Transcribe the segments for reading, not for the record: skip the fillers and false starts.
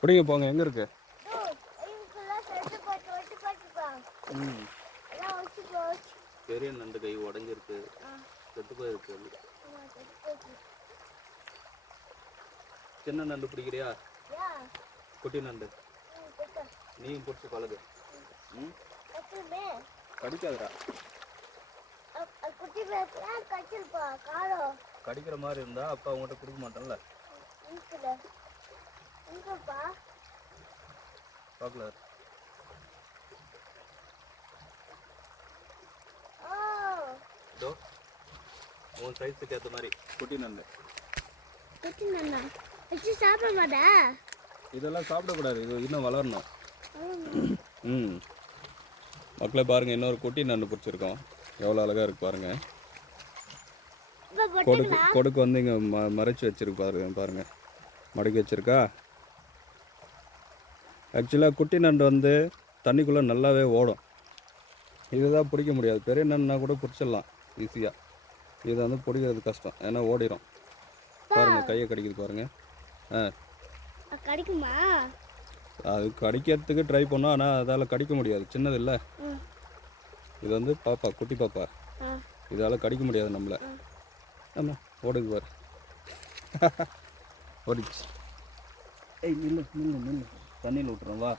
பிடிங்க போங்க. எங்கே இருக்கு? பெரிய நண்டு கை உடஞ்சிருக்கு, செத்து போயிருக்கு. சின்ன நண்டு பிடிக்கிறியா? குட்டி நண்டு நீயும் பிடிச்சி பழகு. கடிக்காதடா. கடிக்கிற மாதிரி இருந்தா அப்பா உங்கள்கிட்ட கொடுக்க மாட்டேன்ல. பார்க்கல. இதோ உன் சைஸுக்கு ஏற்ற மாதிரி குட்டி நண்டு. சாப்பிட மாட்டா. இதெல்லாம் சாப்பிடக்கூடாது, இது இன்னும் வளரணும். மக்களை பாருங்கள், இன்னொரு குட்டி நண்டு பிடிச்சிருக்கோம். எவ்வளோ அழகாக இருக்கு பாருங்கள். கொடுக்கு வந்து இங்கே மறைச்சி வச்சிருக்கு பாருங்கள், மடக்கி வச்சிருக்கா. ஆக்சுவலாக குட்டி நண்டு வந்து தண்ணிக்குள்ளே நல்லாவே ஓடும். இதுதான் பிடிக்க முடியாது. பெரிய நண்டுனா கூட பிடிச்சிடலாம் ஈஸியாக. இது வந்து பிடிக்கிறது கஷ்டம், ஏன்னா ஓடிடும். பாருங்கள் கையை கடிக்குது பாருங்கள். கடிக்குமா? அது கடிக்கிறதுக்கு ட்ரை பண்ணோம், ஆனால் அதால் கடிக்க முடியாது, சின்னது இல்லை. இது வந்து பாப்பா, குட்டி பாப்பா, இதால் கடிக்க முடியாது நம்மளை. ஆமாம் ஓடுக்கு பாரு. ஓடிச்சு. ஏய் நில்லு நில்லு நில்லு, தண்ணியில் விட்டுறோம் வா.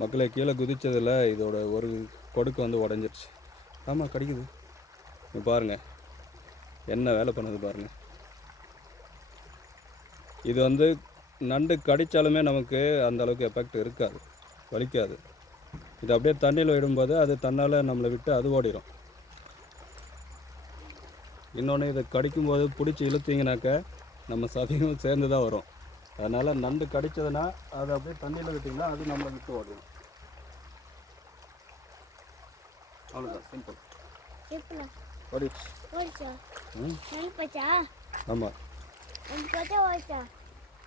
மக்களை கீழே குதிச்சதில் இதோட ஒரு கொடுக்கு வந்து உடஞ்சிருச்சு. ஆமாம் கடிக்குது. இப்போ பாருங்கள் என்ன வேலை பண்ணுது பாருங்கள். இது வந்து நண்டு கடித்தாலுமே நமக்கு அந்த அளவுக்கு எஃபெக்ட் இருக்காது, வலிக்காது. இது அப்படியே தண்ணியில் விடும்போது அது தன்னால் நம்மளை விட்டு அது ஓடிடும். இன்னொன்று இதை கடிக்கும்போது பிடிச்சி இழுத்தீங்கனாக்க நம்ம சதையும் சேர்ந்து தான் வரும். அதனால் நண்டு கடித்ததுன்னா அது அப்படியே தண்ணியில் விட்டிங்கன்னா அது நம்மளை விட்டு ஓடிடும். அவ்வளோதான், சிம்பிள். ஓடிச்சு. ஆமாம்.